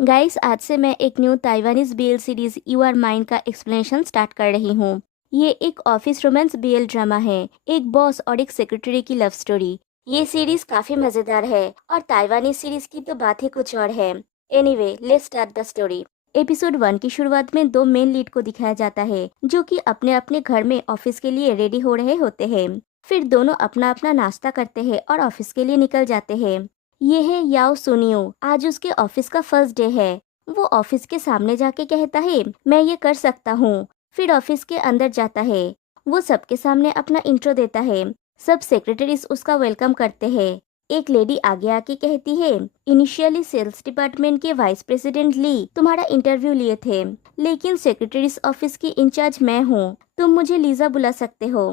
Guys, आज से मैं एक new Taiwanese BL series you are mine का एक्सप्लेनेशन स्टार्ट कर रही हूँ। ये एक ऑफिस रोमांस बीएल ड्रामा है, एक बॉस और एक सेक्रेटरी की लव स्टोरी। ये सीरीज काफी मजेदार है और ताइवानी सीरीज की तो बात ही कुछ और है। Anyway, let's start the story. Episode 1 की शुरुआत में दो मेन लीड को दिखाया जाता है जो कि अपने अपने घर में ऑफिस के लिए रेडी हो रहे होते हैं। फिर दोनों अपना अपना नाश्ता करते हैं और ऑफिस के लिए निकल जाते हैं। ये है याओ सुनियो। आज उसके ऑफिस का फर्स्ट डे है। वो ऑफिस के सामने जाके कहता है, मैं ये कर सकता हूँ। फिर ऑफिस के अंदर जाता है। वो सबके सामने अपना इंट्रो देता है। सब सेक्रेटरीज उसका वेलकम करते हैं। एक लेडी आगे आके कहती है, इनिशियली सेल्स डिपार्टमेंट के वाइस प्रेसिडेंट ली तुम्हारा इंटरव्यू लिए थे, लेकिन सेक्रेटरीज ऑफिस की इंचार्ज मैं हूँ, तुम मुझे लीजा बुला सकते हो।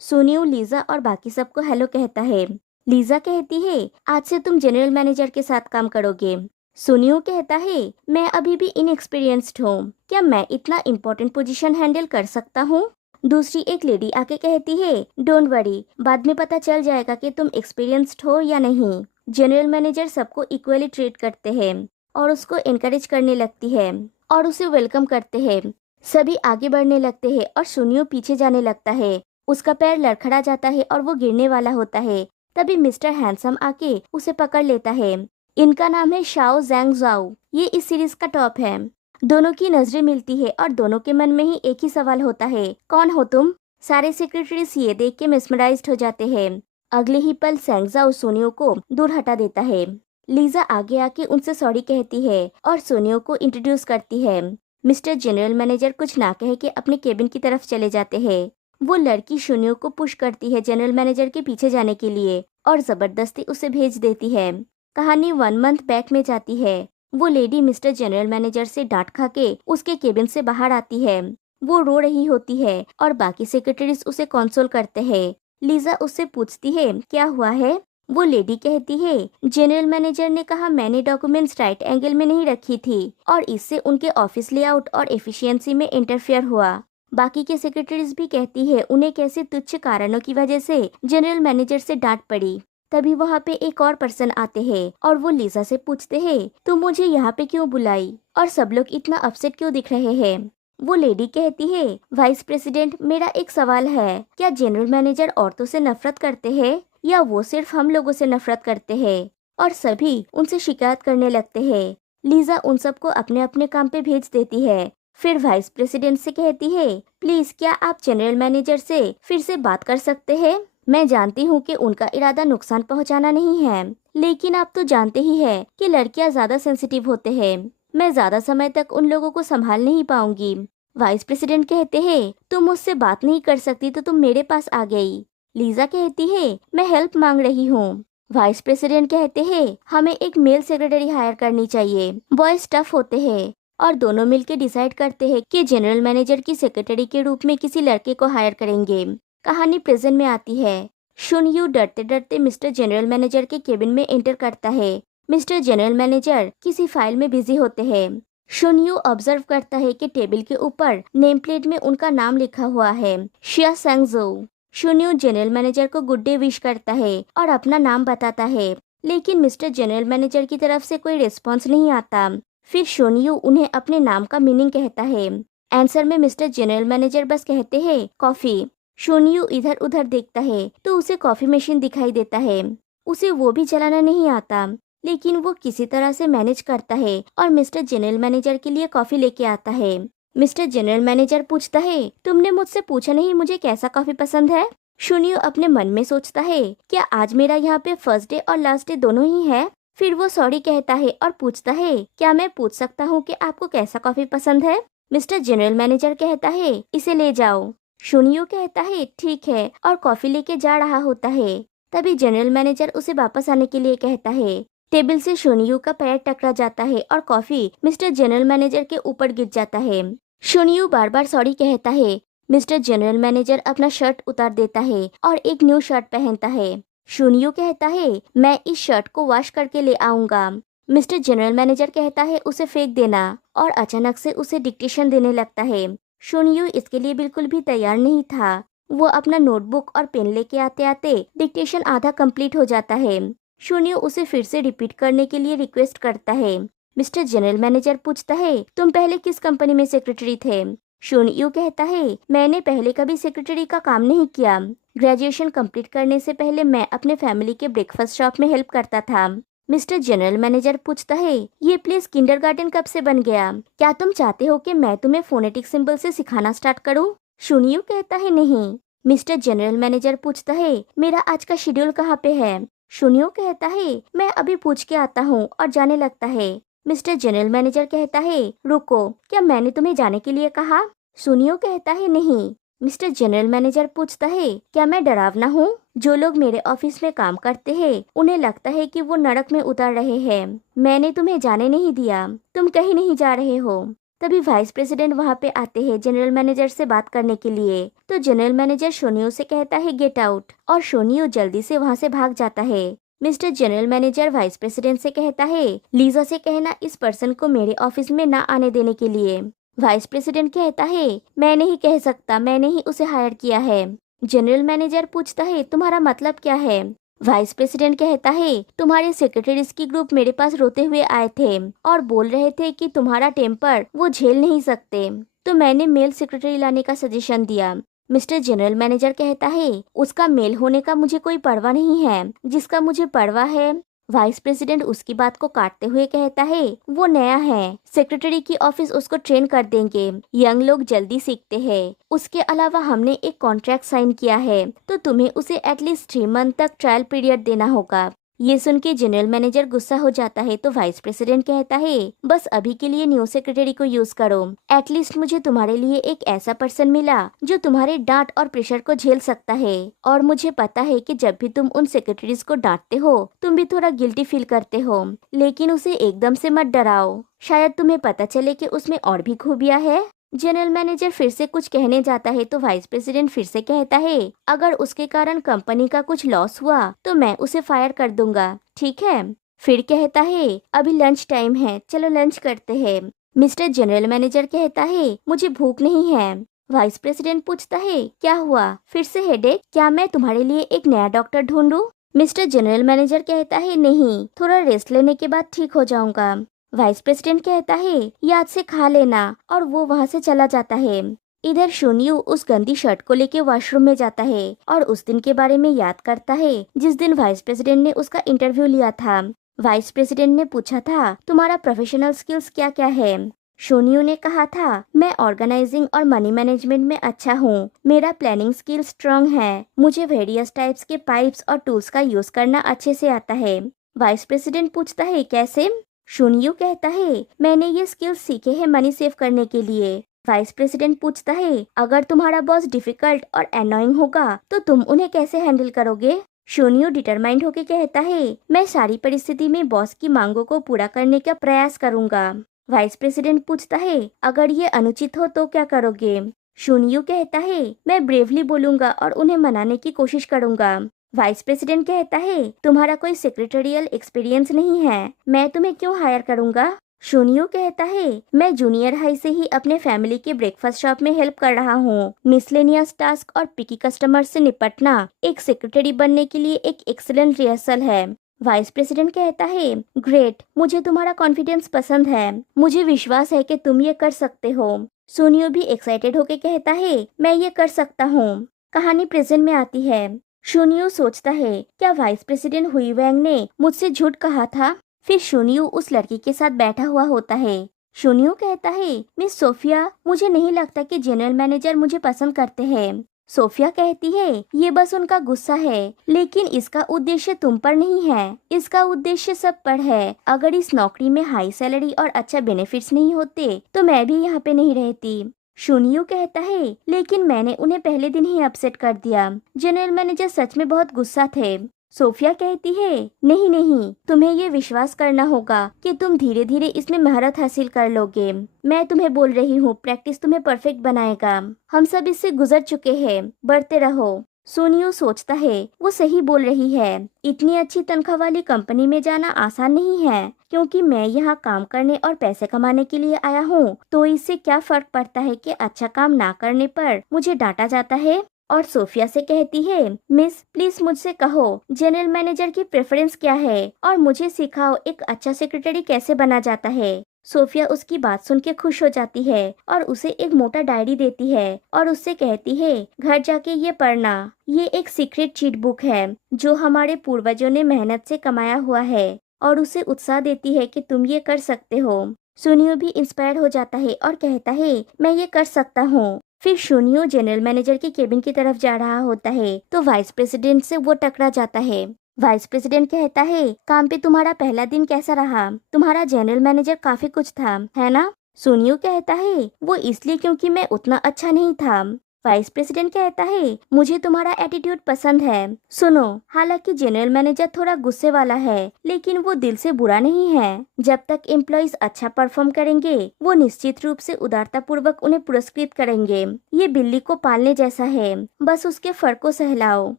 सुनियो लीजा और बाकी सबको हेलो कहता है। लीजा कहती है, आज से तुम जनरल मैनेजर के साथ काम करोगे। सुनियो कहता है, मैं अभी भी इनएक्सपीरियंस्ड हूँ, क्या मैं इतना इम्पोर्टेंट पोजीशन हैंडल कर सकता हूँ। दूसरी एक लेडी आके कहती है, डोंट वरी, बाद में पता चल जाएगा कि तुम एक्सपीरियंस्ड हो या नहीं। जनरल मैनेजर सबको इक्वली ट्रीट करते हैं और उसको इनकरेज करने लगती है और उसे वेलकम करते हैं। सभी आगे बढ़ने लगते हैं और सुनियो पीछे जाने लगता है। उसका पैर लड़खड़ा जाता है और वो गिरने वाला होता है। तभी मिस्टर हैंडसम आके उसे पकड़ लेता है। इनका नाम है शाओ जैंग जाओ। ये इस सीरीज का टॉप है। दोनों की नजरें मिलती है और दोनों के मन में ही एक ही सवाल होता है, कौन हो तुम। सारे सेक्रेटरीज ये देख के मेस्मराइज्ड हो जाते हैं। अगले ही पल जैंग जाओ सोनियो को दूर हटा देता है। लीजा आगे आके उनसे सॉरी कहती है और सोनियो को इंट्रोड्यूस करती है। मिस्टर जनरल मैनेजर कुछ ना कह के अपने केबिन की तरफ चले जाते हैं। वो लड़की शून्यों को पुश करती है जनरल मैनेजर के पीछे जाने के लिए और जबरदस्ती उसे भेज देती है। कहानी 1 मंथ बैक में जाती है। वो लेडी मिस्टर जनरल मैनेजर से डांट खा के उसके केबिन से बाहर आती है। वो रो रही होती है और बाकी सेक्रेटरीज उसे कंसोल करते हैं। लीजा उससे पूछती है, क्या हुआ है। वो लेडी कहती है, जनरल मैनेजर ने कहा मैंने डॉक्यूमेंट्स राइट एंगल में नहीं रखी थी और इससे उनके ऑफिस लेआउट और एफिशिएंसी में इंटरफेयर हुआ। बाकी के सेक्रेटरीज भी कहती है उन्हें कैसे तुच्छ कारणों की वजह से जनरल मैनेजर से डांट पड़ी। तभी वहाँ पे एक और पर्सन आते हैं और वो लीजा से पूछते हैं, तुम मुझे यहाँ पे क्यों बुलाई और सब लोग इतना अपसेट क्यों दिख रहे हैं। वो लेडी कहती है, वाइस प्रेसिडेंट मेरा एक सवाल है, क्या जनरल मैनेजर औरतों से नफरत करते हैं या वो सिर्फ हम लोगों से नफरत करते हैं। और सभी उनसे शिकायत करने लगते हैं। लीजा उन सबको अपने अपने काम पे भेज देती है। फिर वाइस प्रेसिडेंट से कहती है, प्लीज क्या आप जनरल मैनेजर से फिर से बात कर सकते हैं। मैं जानती हूँ कि उनका इरादा नुकसान पहुँचाना नहीं है, लेकिन आप तो जानते ही हैं कि लड़कियाँ ज्यादा सेंसिटिव होते हैं। मैं ज्यादा समय तक उन लोगों को संभाल नहीं पाऊंगी। वाइस प्रेसिडेंट कहते हैं, तुम मुझसे बात नहीं कर सकती तो तुम मेरे पास आ गई। लीजा कहती है, मैं हेल्प मांग रही हूँ। वाइस प्रेसिडेंट कहते हैं, हमें एक मेल सेक्रेटरी हायर करनी चाहिए, बॉयज टफ होते हैं। और दोनों मिलकर डिसाइड करते हैं कि जनरल मैनेजर की सेक्रेटरी के रूप में किसी लड़के को हायर करेंगे। कहानी प्रेजेंट में आती है। शुनयू डरते डरते मिस्टर जनरल मैनेजर के केबिन में एंटर करता है। मिस्टर जनरल मैनेजर किसी फाइल में बिजी होते हैं। शुनयू ऑब्जर्व करता है कि टेबल के ऊपर नेम प्लेट में उनका नाम लिखा हुआ है, शिया सेंगजो। शुनयू जनरल मैनेजर को गुड डे विश करता है और अपना नाम बताता है, लेकिन मिस्टर जनरल मैनेजर की तरफ से कोई रिस्पॉन्स नहीं आता। फिर शोनियू उन्हें अपने नाम का मीनिंग कहता है। आंसर में मिस्टर जनरल मैनेजर बस कहते हैं, कॉफी। शोनियू इधर उधर देखता है तो उसे कॉफी मशीन दिखाई देता है। उसे वो भी चलाना नहीं आता, लेकिन वो किसी तरह से मैनेज करता है और मिस्टर जनरल मैनेजर के लिए कॉफी लेके आता है। मिस्टर जनरल मैनेजर पूछता है, तुमने मुझसे पूछा नहीं मुझे कैसा कॉफी पसंद है। शोनियू अपने मन में सोचता है, क्या आज मेरा यहाँ पे फर्स्ट डे और लास्ट डे दोनों ही है। फिर वो सॉरी कहता है और पूछता है, क्या मैं पूछ सकता हूँ कि आपको कैसा कॉफी पसंद है। मिस्टर जनरल मैनेजर कहता है, इसे ले जाओ। शुनियो कहता है, ठीक है, और कॉफी लेके जा रहा होता है। तभी जनरल मैनेजर उसे वापस आने के लिए कहता है। टेबल से शुनियो का पैर टकरा जाता है और कॉफी मिस्टर जनरल मैनेजर के ऊपर गिर जाता है। शुनियो बार बार सॉरी कहता है। मिस्टर जनरल मैनेजर अपना शर्ट उतार देता है और एक न्यू शर्ट पहनता है। शुनियो कहता है, मैं इस शर्ट को वॉश करके ले आऊंगा। मिस्टर जनरल मैनेजर कहता है, उसे फेंक देना, और अचानक से उसे डिक्टेशन देने लगता है। शुनियो इसके लिए बिल्कुल भी तैयार नहीं था। वो अपना नोटबुक और पेन लेके आते आते डिक्टेशन आधा कंप्लीट हो जाता है। शुनियो उसे फिर से रिपीट करने के लिए रिक्वेस्ट करता है। मिस्टर जनरल मैनेजर पूछता है, तुम पहले किस कंपनी में सेक्रेटरी थे? शुन यू कहता है, मैंने पहले कभी सेक्रेटरी का काम नहीं किया। ग्रेजुएशन कंप्लीट करने से पहले मैं अपने फैमिली के ब्रेकफास्ट शॉप में हेल्प करता था। मिस्टर जनरल मैनेजर पूछता है, ये प्लेस किंडरगार्टन कब से बन गया? क्या तुम चाहते हो कि मैं तुम्हें फोनेटिक सिंबल से सिखाना स्टार्ट करूं? शुन यू कहता है, नहीं। मिस्टर जनरल मैनेजर पूछता है, मेरा आज का शेड्यूल कहाँ पे है? शुन यू कहता है, मैं अभी पूछ के आता हूँ, और जाने लगता है। मिस्टर जनरल मैनेजर कहता है, रुको, क्या मैंने तुम्हें जाने के लिए कहा? सुनियो कहता है, नहीं। मिस्टर जनरल मैनेजर पूछता है, क्या मैं डरावना हूँ? जो लोग मेरे ऑफिस में काम करते हैं उन्हें लगता है कि वो नरक में उतर रहे हैं। मैंने तुम्हें जाने नहीं दिया, तुम कहीं नहीं जा रहे हो। तभी वाइस प्रेसिडेंट वहाँ पे आते हैं जनरल मैनेजर से बात करने के लिए। तो जनरल मैनेजर शोनियो से कहता है, गेट आउट, और शोनियो जल्दी से वहाँ से भाग जाता है। Mister general manager vice president से कहता है, लीजा से कहना इस पर्सन को मेरे ऑफिस में ना आने देने के लिए। वाइस प्रेसिडेंट कहता है, मैं नहीं कह सकता, मैंने ही उसे हायर किया है। जनरल मैनेजर पूछता है, तुम्हारा मतलब क्या है? वाइस प्रेसिडेंट कहता है, तुम्हारे सेक्रेटरीज की ग्रुप मेरे पास रोते हुए आए थे और बोल रहे थे कि तुम्हारा टेम्पर वो झेल नहीं सकते, तो मैंने मेल सेक्रेटरी लाने का सजेशन दिया। मिस्टर जनरल मैनेजर कहता है, उसका मेल होने का मुझे कोई परवाह नहीं है, जिसका मुझे परवाह है। वाइस प्रेसिडेंट उसकी बात को काटते हुए कहता है, वो नया है, सेक्रेटरी की ऑफिस उसको ट्रेन कर देंगे, यंग लोग जल्दी सीखते हैं। उसके अलावा हमने एक कॉन्ट्रैक्ट साइन किया है, तो तुम्हें उसे एटलीस्ट 3 मंथ तक ट्रायल पीरियड देना होगा। ये सुन के जनरल मैनेजर गुस्सा हो जाता है, तो वाइस प्रेसिडेंट कहता है, बस अभी के लिए न्यू सेक्रेटरी को यूज करो। एटलीस्ट मुझे तुम्हारे लिए एक ऐसा पर्सन मिला जो तुम्हारे डांट और प्रेशर को झेल सकता है। और मुझे पता है कि जब भी तुम उन सेक्रेटरीज को डांटते हो तुम भी थोड़ा गिल्टी फील करते हो, लेकिन उसे एकदम से मत डराओ, शायद तुम्हें पता चले कि उसमें और भी खूबियां है। जनरल मैनेजर फिर से कुछ कहने जाता है, तो वाइस प्रेसिडेंट फिर से कहता है, अगर उसके कारण कंपनी का कुछ लॉस हुआ तो मैं उसे फायर कर दूंगा, ठीक है? फिर कहता है, अभी लंच टाइम है, चलो लंच करते हैं। मिस्टर जनरल मैनेजर कहता है, मुझे भूख नहीं है। वाइस प्रेसिडेंट पूछता है, क्या हुआ, फिर से हेडेक? क्या मैं तुम्हारे लिए एक नया डॉक्टर ढूंढूं? मिस्टर जनरल मैनेजर कहता है, नहीं, थोड़ा रेस्ट लेने के बाद ठीक हो जाऊंगा। वाइस प्रेसिडेंट कहता है, याद से खा लेना, और वो वहाँ से चला जाता है। इधर शुनियू उस गंदी शर्ट को लेके वॉशरूम में जाता है और उस दिन के बारे में याद करता है जिस दिन वाइस प्रेसिडेंट ने उसका इंटरव्यू लिया था। वाइस प्रेसिडेंट ने पूछा था, तुम्हारा प्रोफेशनल स्किल्स क्या क्या है? शोनियो ने कहा था, मैं ऑर्गेनाइजिंग और मनी मैनेजमेंट में अच्छा हूँ, मेरा प्लानिंग स्किल स्ट्रांग है, मुझे वेरियस टाइप्स के पाइप्स और टूल्स का यूज करना अच्छे से आता है। वाइस प्रेसिडेंट पूछता है, कैसे? शुनियो कहता है, मैंने ये स्किल्स सीखे हैं मनी सेव करने के लिए। वाइस प्रेसिडेंट पूछता है, अगर तुम्हारा बॉस डिफिकल्ट और एनोइंग होगा तो तुम उन्हें कैसे हैंडल करोगे? शोनियो डिटरमाइंड होके कहता है, मैं सारी परिस्थिति में बॉस की मांगों को पूरा करने का प्रयास करूंगा। वाइस प्रेसिडेंट पूछता है, अगर ये अनुचित हो तो क्या करोगे? शोनियो कहता है, मैं ब्रेवली बोलूंगा और उन्हें मनाने की कोशिश करूंगा। वाइस प्रेसिडेंट कहता है, तुम्हारा कोई सेक्रेटरियल एक्सपीरियंस नहीं है, मैं तुम्हें क्यों हायर करूंगा? शोनियो कहता है, मैं जूनियर हाई से ही अपने फैमिली के ब्रेकफास्ट शॉप में हेल्प कर रहा हूँ। मिसलेनियस टास्क और पिकी कस्टमर से निपटना एक सेक्रेटरी बनने के लिए एक एक्सीलेंट रिहर्सल है। वाइस प्रेसिडेंट कहता है, ग्रेट, मुझे तुम्हारा कॉन्फिडेंस पसंद है, मुझे विश्वास है कि तुम ये कर सकते हो। सोनियो भी एक्साइटेड होके कहता है, मैं ये कर सकता हूँ। कहानी प्रेजेंट में आती है। शोनियो सोचता है, क्या वाइस प्रेसिडेंट हुई वैंग ने मुझसे झूठ कहा था? फिर शोनियो उस लड़की के साथ बैठा हुआ होता है। शोनियो कहता है, मिस सोफिया, मुझे नहीं लगता कि जनरल मैनेजर मुझे पसंद करते हैं। सोफिया कहती है, ये बस उनका गुस्सा है, लेकिन इसका उद्देश्य तुम पर नहीं है, इसका उद्देश्य सब पर है। अगर इस नौकरी में हाई सैलरी और अच्छा बेनिफिट्स नहीं होते तो मैं भी यहाँ पे नहीं रहती। शुनियो कहता है, लेकिन मैंने उन्हें पहले दिन ही अपसेट कर दिया। जनरल मैनेजर सच में बहुत गुस्सा थे। सोफिया कहती है, नहीं नहीं, तुम्हें ये विश्वास करना होगा कि तुम धीरे धीरे इसमें महारत हासिल कर लोगे। मैं तुम्हें बोल रही हूँ, प्रैक्टिस तुम्हें परफेक्ट बनाएगा। हम सब इससे गुजर चुके हैं, बढ़ते रहो। सोनियो सोचता है, वो सही बोल रही है। इतनी अच्छी तनख्वाह वाली कंपनी में जाना आसान नहीं है, क्योंकि मैं यहाँ काम करने और पैसे कमाने के लिए आया हूँ। तो इससे क्या फर्क पड़ता है कि अच्छा काम ना करने पर मुझे डांटा जाता है? और सोफिया से कहती है, मिस प्लीज मुझसे कहो जनरल मैनेजर की प्रेफरेंस क्या है और मुझे सिखाओ एक अच्छा सेक्रेटरी कैसे बना जाता है। सोफिया उसकी बात सुन के खुश हो जाती है और उसे एक मोटा डायरी देती है और उससे कहती है, घर जाके ये पढ़ना, ये एक सीक्रेट चीट बुक है जो हमारे पूर्वजों ने मेहनत से कमाया हुआ है। और उसे उत्साह देती है कि तुम ये कर सकते हो। सुनियो भी इंस्पायर हो जाता है और कहता है, मैं ये कर सकता हूँ। फिर सुनियो जनरल मैनेजर के केबिन की तरफ जा रहा होता है तो वाइस प्रेसिडेंट से वो टकरा जाता है। वाइस प्रेसिडेंट कहता है, काम पे तुम्हारा पहला दिन कैसा रहा? तुम्हारा जनरल मैनेजर काफी कुछ था, है ना? सुनियो कहता है, वो इसलिए क्योंकि मैं उतना अच्छा नहीं था। वाइस प्रेसिडेंट कहता है, मुझे तुम्हारा एटीट्यूड पसंद है। सुनो, हालांकि जनरल मैनेजर थोड़ा गुस्से वाला है लेकिन वो दिल से बुरा नहीं है। जब तक एम्प्लॉइज अच्छा परफॉर्म करेंगे वो निश्चित रूप से उदारता पूर्वक उन्हें पुरस्कृत करेंगे। ये बिल्ली को पालने जैसा है, बस उसके फर को सहलाओ।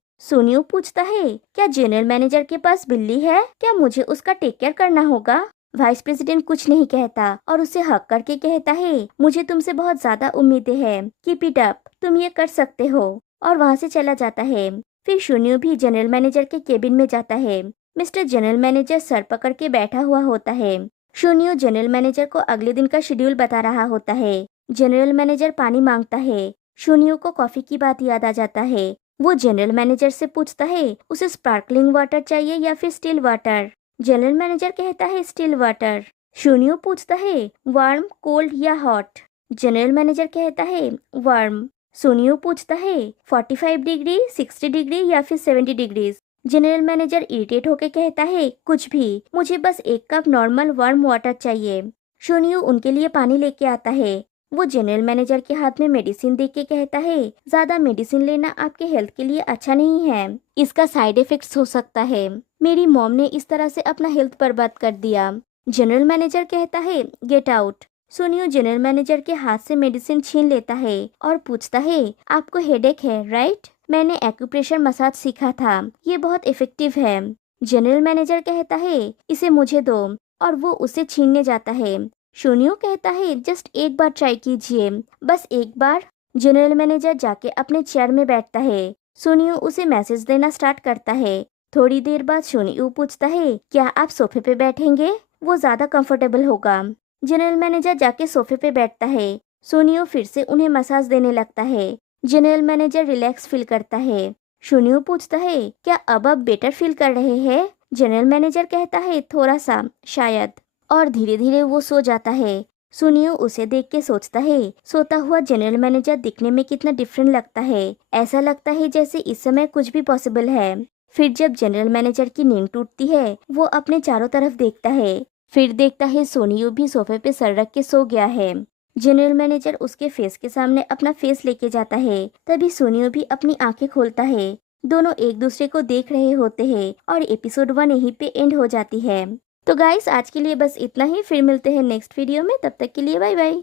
सुनियो पूछता है, क्या जनरल मैनेजर के पास बिल्ली है? क्या मुझे उसका टेक केयर करना होगा? वाइस प्रेसिडेंट कुछ नहीं कहता और उसे हक करके कहता है, मुझे तुमसे बहुत ज्यादा उम्मीदें हैं, कीप इट अप, तुम ये कर सकते हो। और वहाँ से चला जाता है। फिर सुनियो भी जनरल मैनेजर के केबिन में जाता है। मिस्टर जनरल मैनेजर सर पकड़ के बैठा हुआ होता है। सुनियो जनरल मैनेजर को अगले दिन का शेड्यूल बता रहा होता है। जनरल मैनेजर पानी मांगता है। सुनियो को कॉफी की बात याद आ जाता है। वो जनरल मैनेजर से पूछता है, उसे स्पार्कलिंग वाटर चाहिए या फिर स्टिल वाटर? जनरल मैनेजर कहता है, स्टिल वाटर। सुनियो पूछता है, वार्म, कोल्ड या हॉट? जनरल मैनेजर कहता है, वार्म। सुनियो पूछता है, 45 डिग्री, 60 डिग्री या फिर 70 डिग्रीज? जनरल मैनेजर इरिटेट होकर कहता है, कुछ भी, मुझे बस एक कप नॉर्मल वार्म वाटर चाहिए। सुनियो उनके लिए पानी लेके आता है। वो जनरल मैनेजर के हाथ में मेडिसिन देख के कहता है, ज्यादा मेडिसिन लेना आपके हेल्थ के लिए अच्छा नहीं है, इसका साइड इफेक्ट्स हो सकता है। मेरी मॉम ने इस तरह से अपना हेल्थ बर्बाद कर दिया। जनरल मैनेजर कहता है, गेट आउट। सुनियो जनरल मैनेजर के हाथ से मेडिसिन छीन लेता है और पूछता है, आपको हेडेक है राइट? मैंने एक्यूप्रेशर मसाज सीखा था, ये बहुत इफेक्टिव है। जनरल मैनेजर कहता है, इसे मुझे दो, और वो उसे छीनने जाता है। सुनियो कहता है, जस्ट एक बार ट्राई कीजिए, बस एक बार। जनरल मैनेजर जाके अपने चेयर में बैठता है। सुनियो उसे मैसेज देना स्टार्ट करता है। थोड़ी देर बाद सुनियो पूछता है, क्या आप सोफे पे बैठेंगे? वो ज्यादा कंफर्टेबल होगा। जनरल मैनेजर जाके सोफे पे बैठता है। सुनियो फिर से उन्हें मसाज देने लगता है। जनरल मैनेजर रिलैक्स फील करता है। सुनियो पूछता है, क्या अब आप बेटर फील कर रहे हैं? जनरल मैनेजर कहता है, थोड़ा सा शायद। और धीरे धीरे वो सो जाता है। सुनियो उसे देख के सोचता है, सोता हुआ जनरल मैनेजर दिखने में कितना डिफरेंट लगता है। ऐसा लगता है जैसे इस समय कुछ भी पॉसिबल है। फिर जब जनरल मैनेजर की नींद टूटती है वो अपने चारों तरफ देखता है। फिर देखता है सोनियो भी सोफे पे सर रख के सो गया है। जनरल मैनेजर उसके फेस के सामने अपना फेस लेके जाता है। तभी सोनियो भी अपनी आंखें खोलता है। दोनों एक दूसरे को देख रहे होते हैं और एपिसोड 1 यहीं पे एंड हो जाती है। तो गाइस आज के लिए बस इतना ही, फिर मिलते हैं नेक्स्ट वीडियो में, तब तक के लिए बाय बाय।